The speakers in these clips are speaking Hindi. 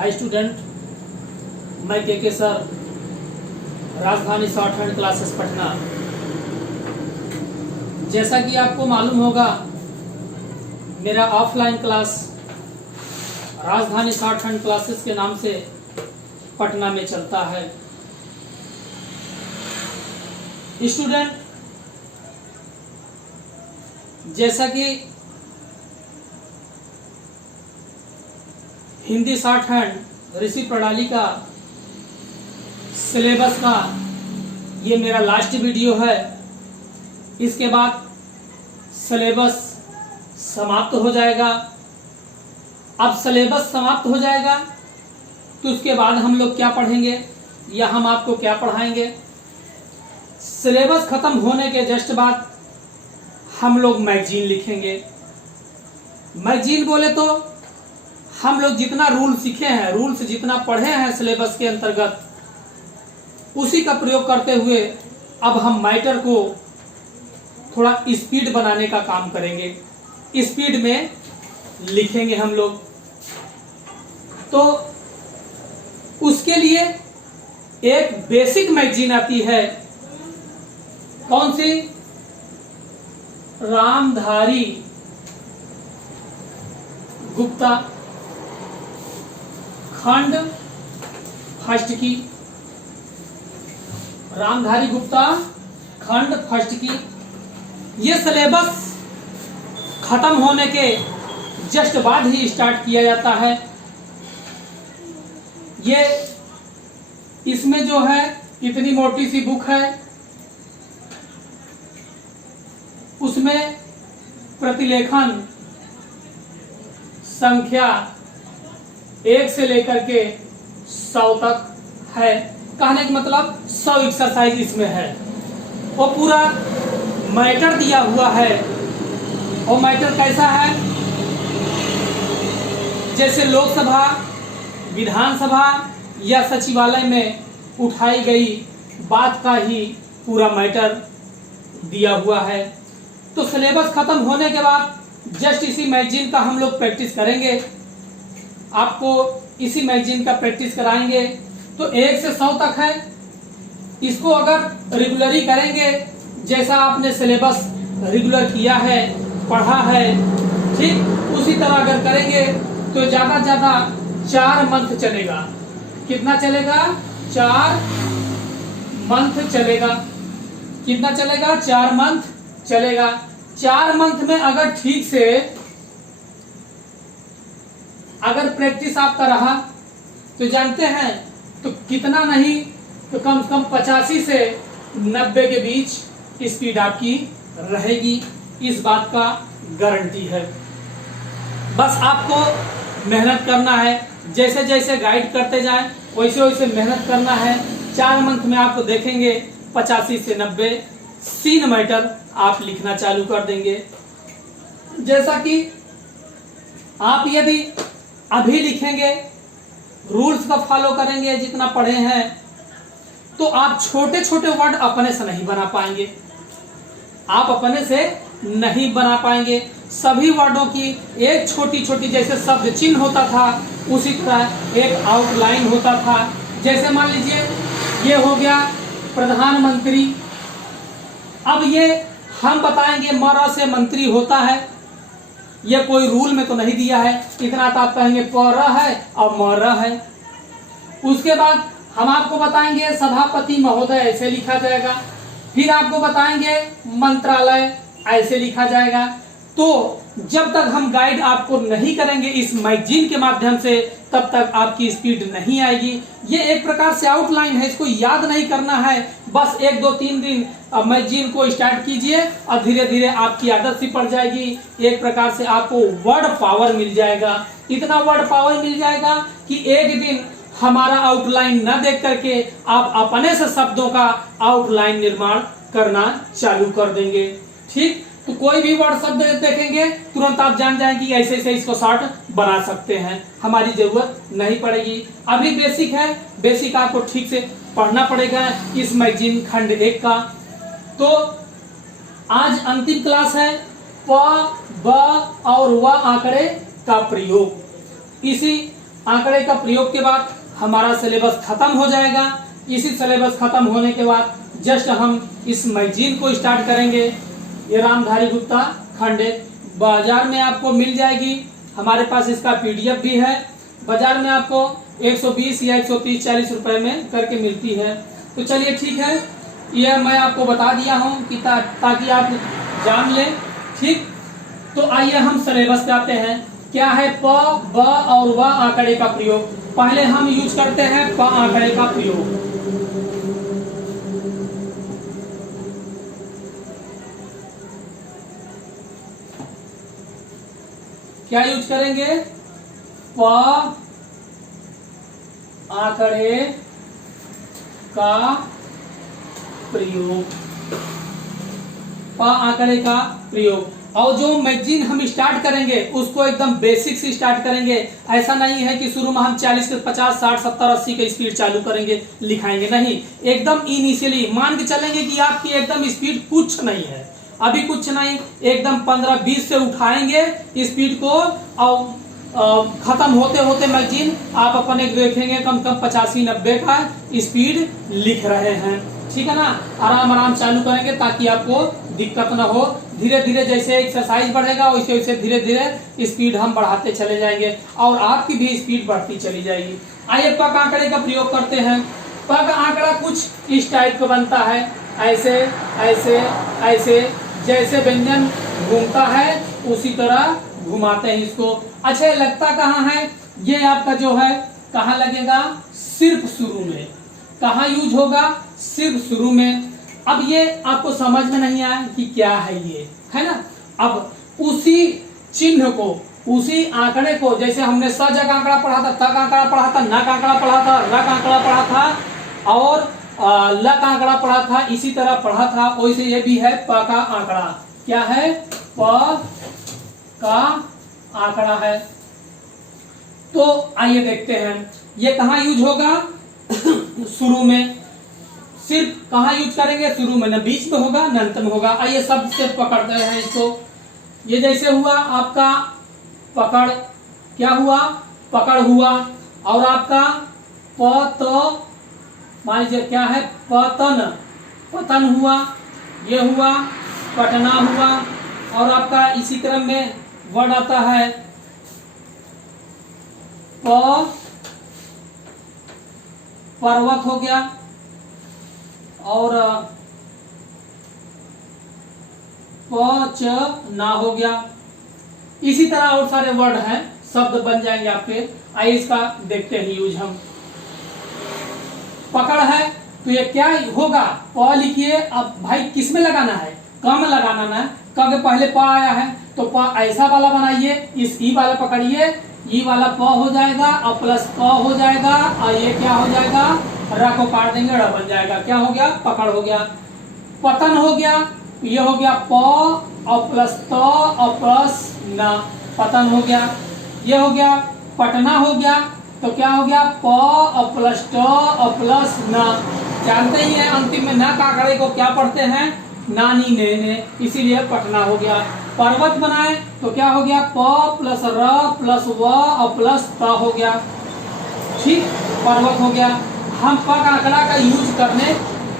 हाय स्टूडेंट, मैं के सर, राजधानी शॉर्ट हैंड क्लासेस पटना। जैसा कि आपको मालूम होगा, मेरा ऑफलाइन क्लास राजधानी शॉर्ट हैंड क्लासेस के नाम से पटना में चलता है। स्टूडेंट, जैसा कि हिंदी शॉर्ट हैंड ऋषि प्रणाली का सिलेबस का ये मेरा लास्ट वीडियो है। इसके बाद सिलेबस समाप्त हो जाएगा। अब सिलेबस समाप्त हो जाएगा तो उसके बाद हम लोग क्या पढ़ेंगे या हम आपको क्या पढ़ाएंगे। सिलेबस खत्म होने के जस्ट बाद हम लोग मैगजीन लिखेंगे। मैगजीन बोले तो हम लोग जितना रूल सीखे हैं, रूल्स जितना पढ़े हैं सिलेबस के अंतर्गत, उसी का प्रयोग करते हुए अब हम मैटर को थोड़ा स्पीड बनाने का काम करेंगे। स्पीड में लिखेंगे हम लोग। तो उसके लिए एक बेसिक मैगजीन आती है। कौन सी? रामधारी गुप्ता, खंड फर्स्ट की। रामधारी गुप्ता खंड फर्स्ट की। ये सिलेबस खत्म होने के जस्ट बाद ही स्टार्ट किया जाता है। ये इसमें जो है इतनी मोटी सी बुक है, उसमें प्रतिलेखन संख्या 1 से लेकर के 100 तक है। कहने का मतलब 100 एक्सरसाइज इसमें है। वो पूरा मैटर दिया हुआ है। और मैटर कैसा है? जैसे लोकसभा, विधानसभा या सचिवालय में उठाई गई बात का ही पूरा मैटर दिया हुआ है। तो सिलेबस खत्म होने के बाद जस्ट इसी मैगजीन का हम लोग प्रैक्टिस करेंगे। आपको इसी मैगजीन का प्रैक्टिस कराएंगे। तो 1 से 100 तक है। इसको अगर रेगुलरी करेंगे, जैसा आपने सिलेबस रेगुलर किया है, पढ़ा है, ठीक उसी तरह अगर करेंगे तो ज्यादा ज्यादा 4 मंथ चलेगा। कितना चलेगा? 4 मंथ चलेगा। कितना चलेगा? 4 मंथ चलेगा। 4 मंथ में अगर ठीक से अगर प्रैक्टिस आपका रहा तो जानते हैं तो कितना नहीं तो कम से कम 85 से 90 के बीच स्पीड आपकी रहेगी। इस बात का गारंटी है। बस आपको मेहनत करना है। जैसे जैसे गाइड करते जाएं वैसे वैसे मेहनत करना है। 4 मंथ में आपको देखेंगे 85 से 90 सीन मैटर आप लिखना चालू कर देंगे। जैसा कि आप यदि अभी लिखेंगे, रूल्स का फॉलो करेंगे, जितना पढ़े हैं, तो आप छोटे छोटे वर्ड अपने से नहीं बना पाएंगे। आप अपने से नहीं बना पाएंगे। सभी वर्डों की एक छोटी छोटी, जैसे शब्द चिन्ह होता था उसी तरह एक आउटलाइन होता था। जैसे मान लीजिए ये हो गया प्रधानमंत्री। अब ये हम बताएंगे मर से मंत्री होता है। ये कोई रूल में तो नहीं दिया है। इतना तो आप कहेंगे पर है और मर है। उसके बाद हम आपको बताएंगे सभापति महोदय ऐसे लिखा जाएगा। फिर आपको बताएंगे मंत्रालय ऐसे लिखा जाएगा। तो जब तक हम गाइड आपको नहीं करेंगे इस मैगजीन के माध्यम से, तब तक आपकी स्पीड नहीं आएगी। ये एक प्रकार से आउटलाइन है, इसको याद नहीं करना है। बस 1 2 3 दिन मैगजीन को स्टार्ट कीजिए और धीरे धीरे आपकी आदत सी पड़ जाएगी। एक प्रकार से आपको वर्ड पावर मिल जाएगा। इतना वर्ड पावर मिल जाएगा कि एक दिन हमारा आउटलाइन न देख करके आप अपने से शब्दों का आउटलाइन निर्माण करना चालू कर देंगे। ठीक, तो कोई भी वर्ड शब्द देखेंगे तुरंत आप जान जाएंगे कि ऐसे ऐसे इसको शॉर्ट बना सकते हैं। हमारी जरूरत नहीं पड़ेगी। अभी बेसिक है, बेसिक आपको ठीक से पढ़ना पड़ेगा इस मैगजीन खंड 1 का। तो आज अंतिम क्लास है प, ब और व आंकड़े का प्रयोग। इसी आंकड़े का प्रयोग के बाद हमारा सिलेबस खत्म हो जाएगा। इसी सिलेबस खत्म होने के बाद जस्ट हम इस मैगजीन को स्टार्ट करेंगे। ये रामधारी गुप्ता खंडित बाजार में आपको मिल जाएगी। हमारे पास इसका पीडीएफ भी है। बाजार में आपको 120 या 130-140 रुपए में करके मिलती है। तो चलिए ठीक है, यह मैं आपको बता दिया हूँ कि ताकि आप जान लें। ठीक, तो आइए हम सिलेबस पे आते हैं। क्या है प, ब और व आंकड़े का प्रयोग। पहले हम यूज करते हैं प आंकड़े का प्रयोग। क्या यूज करेंगे? प आंकड़े का प्रयोग। प आंकड़े का प्रयोग। और जो मैगजीन हम स्टार्ट करेंगे उसको एकदम बेसिक से स्टार्ट करेंगे। ऐसा नहीं है कि शुरू में हम 40 के 50 60 70 80 के स्पीड चालू करेंगे लिखाएंगे, नहीं। एकदम इनिशियली मान के चलेंगे कि आपकी एकदम स्पीड कुछ नहीं है, अभी कुछ नहीं, एकदम 15-20 से उठाएंगे स्पीड को और खत्म होते होते मैगजीन आप अपने देखेंगे कम 85-90 का स्पीड लिख रहे हैं। ठीक है ना, आराम आराम चालू करेंगे ताकि आपको दिक्कत ना हो। धीरे धीरे जैसे एक्सरसाइज बढ़ेगा वैसे वैसे धीरे धीरे स्पीड हम बढ़ाते चले जाएंगे और आपकी भी स्पीड बढ़ती चली जाएगी। आइए पक आंकड़े का प्रयोग करते हैं। पक आंकड़ा कुछ इस टाइप का बनता है, ऐसे ऐसे ऐसे, जैसे व्यंजन घूमता है उसी तरह घुमाते हैं इसको। अच्छा, लगता कहाँ है? ये आपका जो है कहाँ लगेगा? सिर्फ शुरू में। कहाँ यूज होगा? सिर्फ शुरू में। अब ये आपको समझ में नहीं आया कि क्या है ये, है ना। अब उसी चिन्ह को, उसी आंकड़े को, जैसे हमने स जग आंकड़ा पढ़ा था, तक आंकड़ा पढ़ा था, नक आंकड़ा पढ़ा था, रक आंकड़ा पढ़ा था और लक आंकड़ा पढ़ा था, इसी तरह पढ़ा था, वैसे ये भी है प का आंकड़ा। क्या है? प का आंकड़ा है। तो आइए देखते हैं ये कहाँ यूज होगा? शुरू में। सिर्फ कहाँ यूज करेंगे? शुरू में, न बीच में होगा न अंत में होगा। आइए सब से पकड़ते हैं इसको। ये जैसे हुआ आपका पकड़, क्या हुआ? पकड़ हुआ। और आपका पत, मान लीजिए क्या है? पतन, पतन हुआ। ये हुआ पटना हुआ। और आपका इसी क्रम में वर्ड आता है पर्वत हो गया और पचना हो गया। इसी तरह और सारे वर्ड हैं, शब्द बन जाएंगे आपके। आइए इसका देखते हैं यूज हम। पकड़ है तो ये क्या होगा? प लिखिए। अब भाई किस में लगाना है? क में लगाना ना, क के पहले प आया है तो प ऐसा वाला बनाइए, इस ई वाला पकड़िए, ई वाला प हो जाएगा और प्लस क हो जाएगा और ये क्या हो जाएगा? र को काट देंगे, ड़ बन जाएगा। क्या हो गया? पकड़ हो गया। पतन हो गया, ये हो गया प और प्लस त और प्लस न, पतन हो गया। ये हो गया पटना हो गया, तो क्या हो गया? प और प्लस ट और प्लस न। जानते ही हैं अंतिम में न का आंकड़े को क्या पढ़ते हैं? नानी ने, इसीलिए पटना हो गया। पर्वत बनाए तो क्या हो गया? प प्लस र प्लस व और प्लस त हो गया। ठीक, पर्वत हो गया। हम प का आंकड़ा का यूज करने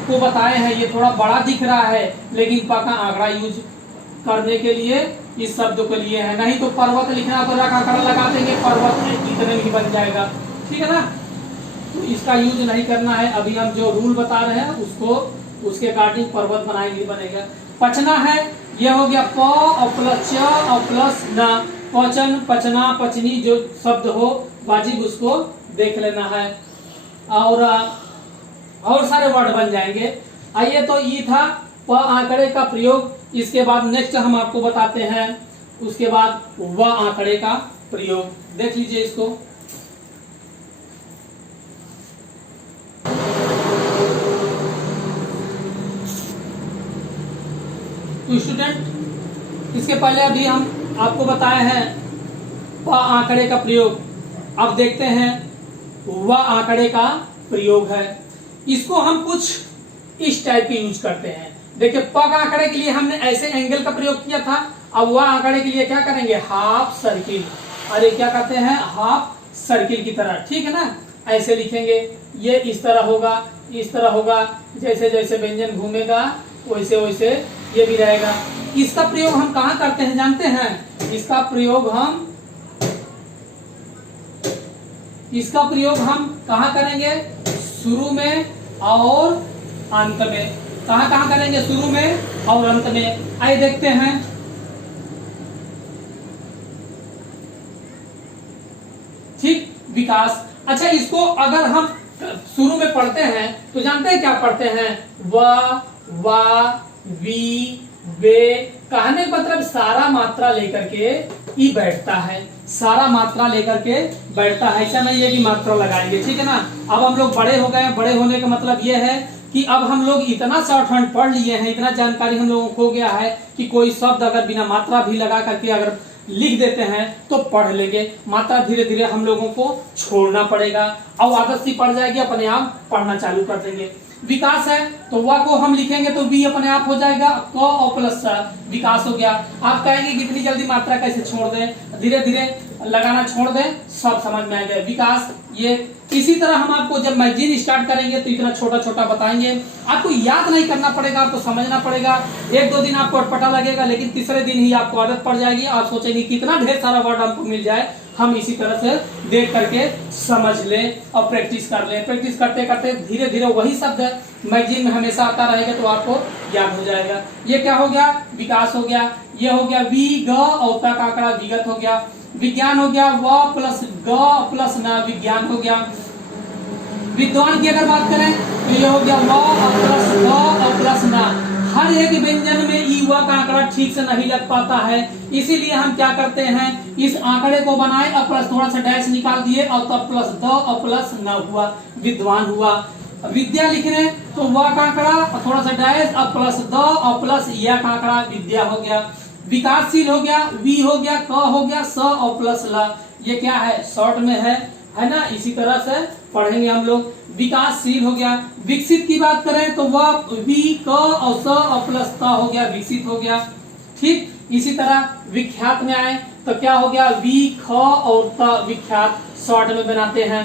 को बताए हैं। ये थोड़ा बड़ा दिख रहा है लेकिन प का आंकड़ा यूज करने के लिए इस शब्द को लिए है। नहीं तो पर्वत लिखना तो र का आंकड़ा लगा देंगे, पर्वत इतने में ही बन जाएगा। ठीक है ना, तो इसका यूज नहीं करना है। अभी हम जो रूल बता रहे हैं उसको, उसके अकॉर्डिंग पर्वत बनाएंगे, बनेगा। पचना है, यह हो गया प और प्लस च और प्लस न। पचन, पचना, पचनी, जो शब्द हो वाजिब उसको देख लेना है। और सारे वर्ड बन जाएंगे। आइए, तो ये था प आंकड़े का प्रयोग। इसके बाद नेक्स्ट हम आपको बताते हैं उसके बाद व आंकड़े का प्रयोग। देख लीजिए इसको। तो स्टूडेंट, इसके पहले अभी हम आपको बताए हैं प आंकड़े का प्रयोग। अब देखते हैं व आंकड़े का प्रयोग है। इसको हम कुछ इस टाइप के यूज करते हैं। देखिए, प आंकड़े के लिए हमने ऐसे एंगल का प्रयोग किया था। अब व आंकड़े के लिए क्या करेंगे? Half circle. अरे क्या कहते हैं? हाफ सर्किल की तरह, ठीक है ना। ऐसे लिखेंगे, ये इस तरह होगा, इस तरह होगा, जैसे जैसे व्यंजन घूमेगा वैसे वैसे ये भी रहेगा। इसका प्रयोग हम कहाँ करते हैं जानते हैं? इसका प्रयोग हम कहाँ करेंगे? शुरू में और अंत में। कहाँ करेंगे? शुरू में और अंत में। आइए देखते हैं। ठीक, विकास। अच्छा, इसको अगर हम शुरू में पढ़ते हैं तो जानते हैं क्या पढ़ते हैं? व, वा, वी, वे। कहने का मतलब सारा मात्रा लेकर के ई बैठता है, सारा मात्रा लेकर के बैठता है। ऐसा नहीं है कि मात्रा लगाएंगे, ठीक है ना। अब हम लोग बड़े हो गए, बड़े होने का मतलब ये है कि अब हम लोग इतना शॉर्ट हैंड पढ़ लिए हैं, इतना जानकारी हम लोगों को हो गया है कि कोई शब्द अगर बिना मात्रा भी लगा करके अगर लिख देते हैं तो पढ़ लेंगे। मात्रा धीरे धीरे हम लोगों को छोड़ना पड़ेगा और आदत सी पड़ जाएगी, अपने आप पढ़ना चालू कर देंगे। विकास है तो व को हम लिखेंगे तो वी अपने आप हो जाएगा, क और प्लस विकास हो गया। आप कहेंगे कि इतनी जल्दी मात्रा कैसे छोड़ दें? धीरे धीरे लगाना छोड़ दें, सब समझ में आ गया। विकास ये इसी तरह हम आपको जब मैगजीन स्टार्ट करेंगे तो इतना छोटा छोटा बताएंगे। आपको याद नहीं करना पड़ेगा, आपको समझना पड़ेगा। एक दो दिन आपको अटपटा लगेगा, लेकिन तीसरे दिन ही आपको आदत पड़ जाएगी। आप सोचेंगे कितना ढेर सारा वर्ड हमको मिल जाए, हम इसी तरह से देख करके समझ लें और प्रैक्टिस कर लें। प्रैक्टिस करते करते धीरे धीरे वही शब्द मैगजीन में हमेशा आता रहेगा तो आपको याद हो जाएगा। ये क्या हो गया? विकास हो गया। ये हो गया वी, ग और ता का आंकड़ा विगत हो गया। विज्ञान हो गया व प्लस ग प्लस न, विज्ञान हो गया। विद्वान की अगर बात करें तो ये हो गया व प्लस ग और प्लस न। हर एक व्यंजन में ई व का आंकड़ा ठीक से नहीं लग पाता है, इसीलिए हम क्या करते हैं, इस आंकड़े को बनाए और प्लस थोड़ा सा डैश निकाल दिए और तब प्लस द और प्लस न हुआ, विद्वान हुआ। विद्या लिख रहे तो व का आंकड़ा थोड़ा सा डैश और प्लस द और प्लस या का आंकड़ा विद्या हो गया। विकासशील हो गया, वी हो गया, क हो गया, स और प्लस ल। ये क्या है? शॉर्ट में है ना। इसी तरह से पढ़ेंगे हम लोग। विकासशील हो गया। विकसित की बात करें तो वह वी, क और स और प्लस त हो गया, विकसित हो गया। ठीक, इसी तरह विख्यात में आए तो क्या हो गया? वी, ख और त, विख्यात शॉर्ट में बनाते हैं।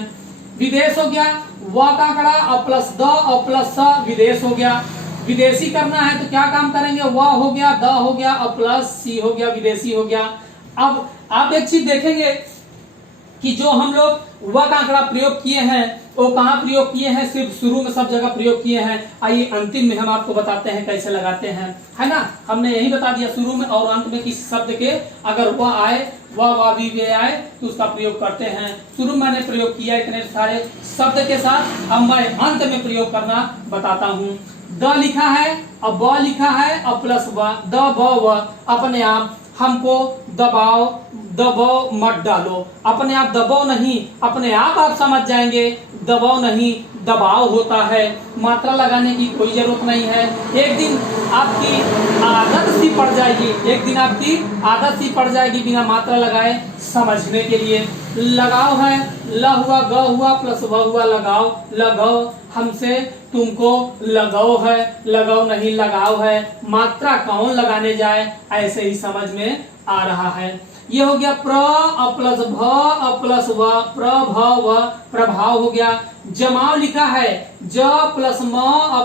विदेश हो गया व का आंकड़ा और प्लस द और प्लस स, विदेश हो गया। विदेशी करना है तो क्या काम करेंगे? व हो गया, द हो गया और प्लस सी हो गया, विदेशी हो गया। अब आप एक चीज देखेंगे कि जो हम लोग व का आंकड़ा प्रयोग किए हैं वो कहाँ प्रयोग किए हैं? सिर्फ शुरू में सब जगह प्रयोग किए हैं। आइए अंतिम में हम आपको बताते हैं कैसे लगाते हैं, है ना। हमने यही बता दिया शुरू में और अंत में किसी शब्द के अगर वह आए, व वी वे आए तो उसका प्रयोग करते हैं। शुरू में मैंने प्रयोग किया इतने सारे शब्द के साथ, अब मैं अंत में प्रयोग करना बताता हूँ। द लिखा है और ब लिखा है और प्लस व, द ब व। अपने आप हमको दबाव मत डालो, अपने आप दबाव नहीं, अपने आप समझ जाएंगे दबाव नहीं दबाव होता है। मात्रा लगाने की कोई जरूरत नहीं है। एक दिन आपकी आदत सी पड़ जाएगी, एक दिन आपकी आदत सी पड़ जाएगी बिना मात्रा लगाए समझने के लिए। लगाव है, ल हुआ, ग हुआ, प्लस व हुआ, लगाव, लगाओ। हमसे तुमको लगाओ है, लगाओ नहीं लगाव है। मात्रा कौन लगाने जाए, ऐसे ही समझ में आ रहा है। ये हो गया प्र प्लस भ प्लस व, प्रभव, प्रभाव हो गया। जमाव लिखा है ज प्लस म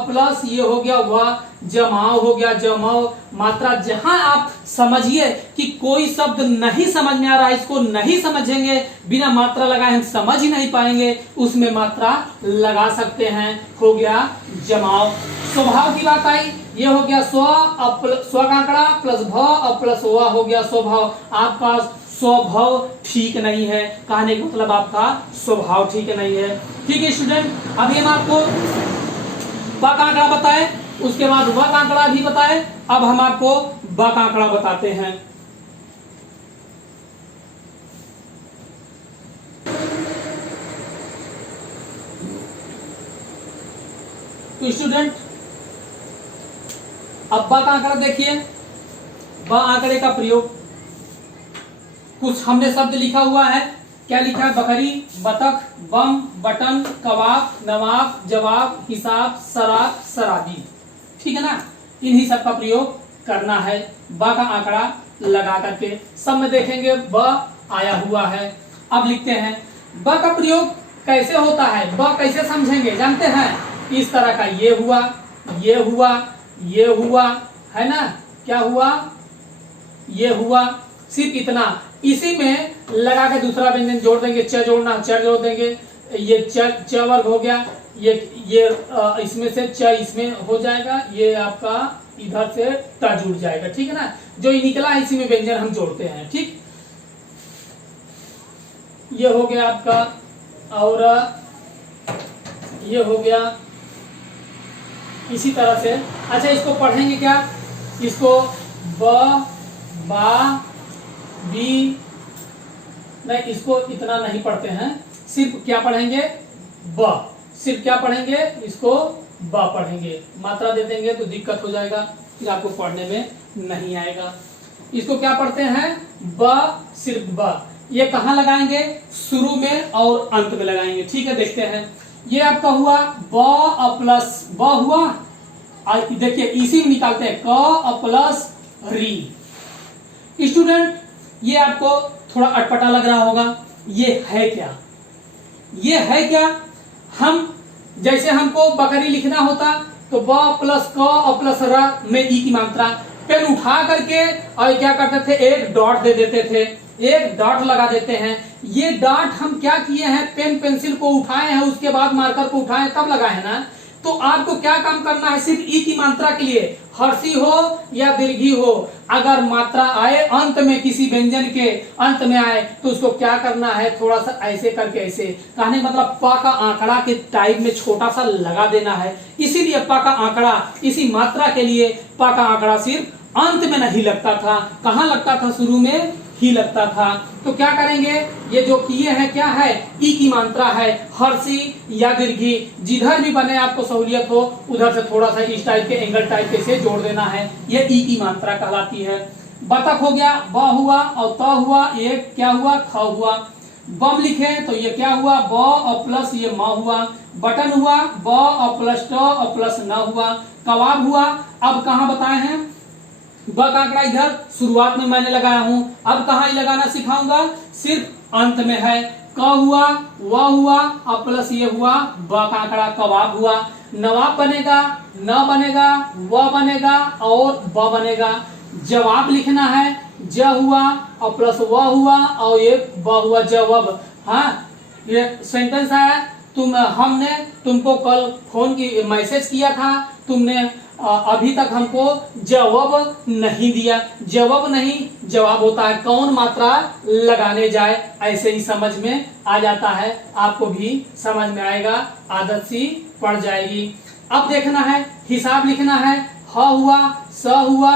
प्लस ये हो गया व, जमाव हो गया, जमाव। मात्रा जहां आप समझिए कि कोई शब्द नहीं समझ में आ रहा है, इसको नहीं समझेंगे, बिना मात्रा लगाए हम समझ ही नहीं पाएंगे, उसमें मात्रा लगा सकते हैं। हो गया जमाव। स्वभाव की बात आई, ये हो गया स्व का आंकड़ा प्लस भ और प्लस व हो गया स्वभाव। आपका स्वभाव ठीक नहीं है, कहने का मतलब आपका स्वभाव ठीक नहीं है। ठीक है स्टूडेंट, अभी हम आपको ब का आंकड़ा बताए, उसके बाद व का आंकड़ा भी बताए, अब हम आपको ब का आंकड़ा बताते हैं। तो स्टूडेंट अब ब का आंकड़ा देखिए। ब आंकड़े का प्रयोग, कुछ हमने शब्द लिखा हुआ है। क्या लिखा है? बकरी, बतख, बम, बटन, कबाब, नवाब, जवाब, हिसाब, शराब, शराबी। ठीक है ना, इन्हीं सब का प्रयोग करना है। ब का आंकड़ा लगा करके सब में देखेंगे ब आया हुआ है। अब लिखते हैं ब का प्रयोग कैसे होता है, ब कैसे समझेंगे जानते हैं? इस तरह का, ये हुआ, ये हुआ, ये हुआ, है ना, क्या हुआ, ये हुआ, सिर्फ इतना। इसी में लगा के दूसरा व्यंजन जोड़ देंगे, च जोड़ना, च जोड़ देंगे, ये च वर्ग हो गया, ये इसमें से च इसमें हो जाएगा, ये आपका इधर से ट जुड़ जाएगा, ठीक है ना। जो निकला है इसी में व्यंजन हम जोड़ते हैं, ठीक। ये हो गया आपका, और ये हो गया इसी तरह से। अच्छा, इसको पढ़ेंगे क्या? इसको ब, बा, बी, नहीं, इसको इतना नहीं पढ़ते हैं, सिर्फ क्या पढ़ेंगे? ब। सिर्फ क्या पढ़ेंगे? इसको ब पढ़ेंगे। मात्रा दे देंगे तो दिक्कत हो जाएगा, फिर आपको पढ़ने में नहीं आएगा। इसको क्या पढ़ते हैं? ब, सिर्फ ब। ये कहाँ लगाएंगे? शुरू में और अंत में लगाएंगे, ठीक है। देखते हैं, ये आपका हुआ ब प्लस ब हुआ, देखिए इसी में निकालते हैं क प्लस री। स्टूडेंट, ये आपको थोड़ा अटपटा लग रहा होगा, ये है क्या? ये है क्या? हम जैसे हमको बकरी लिखना होता तो ब प्लस क प्लस र में ई की मात्रा, पेन उठा करके और क्या करते थे? एक डॉट दे देते थे, एक डॉट लगा देते हैं। ये डॉट हम क्या किए हैं? पेन पेंसिल को उठाए हैं, उसके बाद मार्कर को उठाए तब लगाए हैं ना। तो आपको क्या काम करना है? सिर्फ ई की मात्रा के लिए, हर्षी हो या दीर्घी हो, अगर मात्रा आए अंत में, किसी व्यंजन के अंत में आए तो उसको क्या करना है? थोड़ा सा ऐसे करके, ऐसे कहने मतलब प का आंकड़ा के टाइप में छोटा सा लगा देना है। इसीलिए प का आंकड़ा, इसी मात्रा के लिए प का आंकड़ा सिर्फ अंत में नहीं लगता था, कहाँ लगता था? शुरू में ही लगता था। तो क्या करेंगे? ये जो किए हैं क्या है? ई की मात्रा है, हर्षी या दीर्घी, जिधर भी बने आपको सहूलियत हो उधर से थोड़ा सा इस टाइप के एंगल टाइप के से जोड़ देना है, ये ई की मात्रा कहलाती है। बतख हो गया, ब हुआ, और त हुआ, ये क्या हुआ? ख हुआ। बम लिखे तो ये क्या हुआ? ब और प्लस ये म हुआ। बटन हुआ, ब और प्लस ट और प्लस न हुआ। कबाब हुआ, अब कहाँ बताए हैं? ब का आंकड़ा इधर शुरुआत में मैंने लगाया हूं, अब कहाँ लगाना सिखाऊंगा? सिर्फ अंत में है। क हुआ, व हुआ और प्लस ये हुआ, ब का आंकड़ा कबाब हुआ। नवाब बनेगा, न बनेगा, व बनेगा और ब बनेगा। जवाब लिखना है, ज हुआ और प्लस व हुआ और ये ब हुआ, जवाब। हाँ, ये सेंटेंस आया, हमने तुमको कल फोन की मैसेज किया था, तुमने अभी तक हमको जवाब नहीं दिया। जवाब नहीं, जवाब होता है कौन मात्रा लगाने जाए, ऐसे ही समझ में आ जाता है, आपको भी समझ में आएगा, आदत सी पड़ जाएगी। अब देखना है, हिसाब लिखना है। ह हुआ, स हुआ,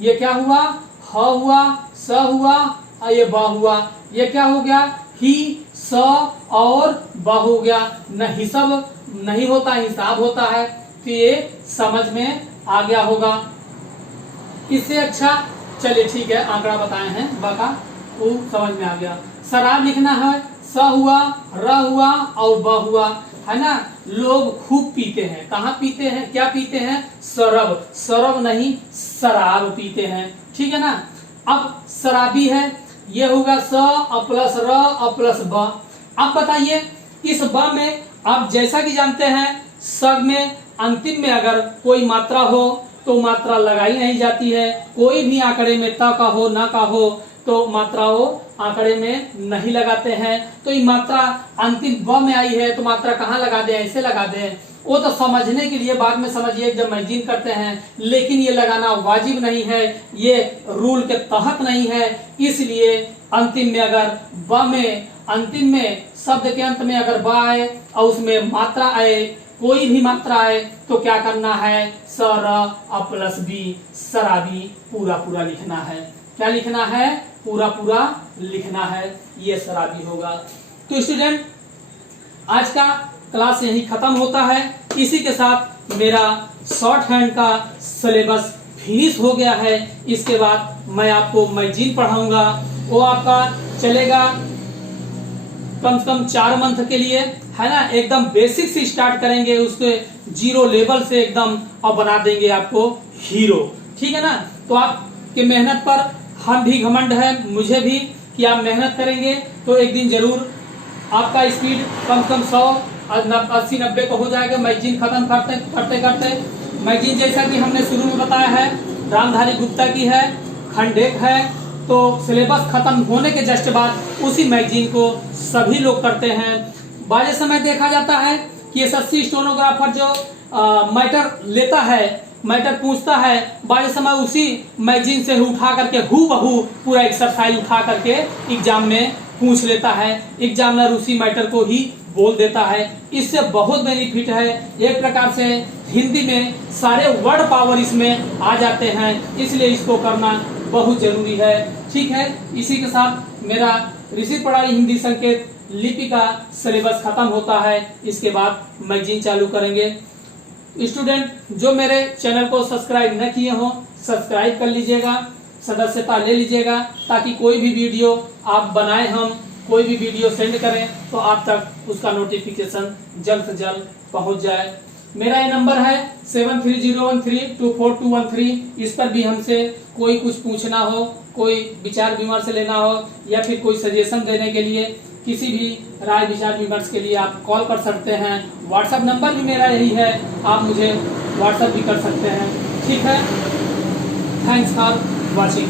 ये क्या हुआ? ह हुआ, स हुआ और ये ब हुआ। ये क्या हो गया? ही, स और ब हो गया। न हिसाब नहीं होता, हिसाब होता है। तो ये समझ में आ गया होगा। इससे अच्छा चलिए ठीक है, आंकड़ा बताए हैं ब का, वो समझ में आ गया। शराब लिखना है, स हुआ, र हुआ और ब हुआ, है ना। लोग खूब पीते हैं, कहाँ पीते हैं? क्या पीते हैं? शराब। शराब नहीं, शराब पीते हैं, ठीक है ना। अब शराबी है, ये होगा स और प्लस र और प्लस ब। अब बताइए, इस ब में आप जैसा कि जानते हैं, स में अंतिम में अगर कोई मात्रा हो तो मात्रा लगाई नहीं जाती है। कोई भी आंकड़े में त का हो, न का हो तो मात्रा हो आंकड़े में नहीं लगाते हैं। तो ये मात्रा अंतिम ब में आई है तो मात्रा कहाँ लगा दें? ऐसे लगा दें। वो तो समझने के लिए बाद में समझिए जब मैगजीन करते हैं, लेकिन ये लगाना वाजिब नहीं है, ये रूल के तहत नहीं है। इसलिए अंतिम में अगर ब में, अंतिम में शब्द के अंत में अगर ब आए और उसमें मात्रा आए, कोई भी मात्रा आए, तो क्या करना है? स र प्लस बी, शराबी पूरा पूरा लिखना है। क्या लिखना है? पूरा पूरा लिखना है, ये शराबी होगा। तो स्टूडेंट, आज का क्लास यही खत्म होता है। इसी के साथ मेरा शॉर्ट हैंड का सिलेबस फिनिश हो गया है। इसके बाद मैं आपको मैगजीन पढ़ाऊंगा, वो आपका चलेगा कम से कम 4 मंथ के लिए, है ना। एकदम बेसिक से स्टार्ट करेंगे, उसके 0 लेवल से एकदम और बना देंगे आपको हीरो, ठीक है ना। तो आपके मेहनत पर हम भी घमंड है, मुझे भी, कि आप मेहनत करेंगे तो एक दिन जरूर आपका स्पीड कम से कम 100 80-90 को हो जाएगा मैगजीन खत्म करते करते करते। मैगजीन जैसा कि हमने शुरू में बताया है रामधारी गुप्ता की है, खंडेक है, तो सिलेबस खत्म होने के जस्ट बाद उसी मैगजीन को सभी लोग करते हैं। बाजे समय देखा जाता है कि एसएससी स्टेनोग्राफर जो मैटर लेता है, मैटर पूछता है, बाजे समय उसी मैगजीन से उठा करके हूबहू पूरा एक्सरसाइज उठा करके एग्जाम में पूछ लेता है। एग्जामिनर उसी मैटर को ही बोल देता है। इससे बहुत बेनिफिट है। एक प्रकार से हिंदी में सारे वर्ड पावर इसमें आ जाते हैं, इसलिए इसको करना बहुत जरूरी है। ठीक है, इसी के साथ मेरा ऋषि पढ़ाई हिंदी संकेत लिपि का सिलेबस खत्म होता है। इसके बाद मैगजीन चालू करेंगे। स्टूडेंट जो मेरे चैनल को सब्सक्राइब न किए हो सब्सक्राइब कर लीजिएगा, सदस्यता ले लीजिएगा, ताकि कोई भी वीडियो आप बनाए, हम कोई भी वीडियो सेंड करें तो आप तक उसका नोटिफिकेशन जल्द से जल्द पहुंच जाए। मेरा ये नंबर है 7313242213। इस पर भी हमसे कोई कुछ पूछना हो, कोई विचार विमर्श लेना हो या फिर कोई सजेशन देने के लिए, किसी भी राय विचार विमर्श के लिए आप कॉल कर सकते हैं। व्हाट्सएप नंबर भी मेरा यही है, आप मुझे व्हाट्सएप भी कर सकते हैं। ठीक है, थैंक्स फॉर वॉचिंग।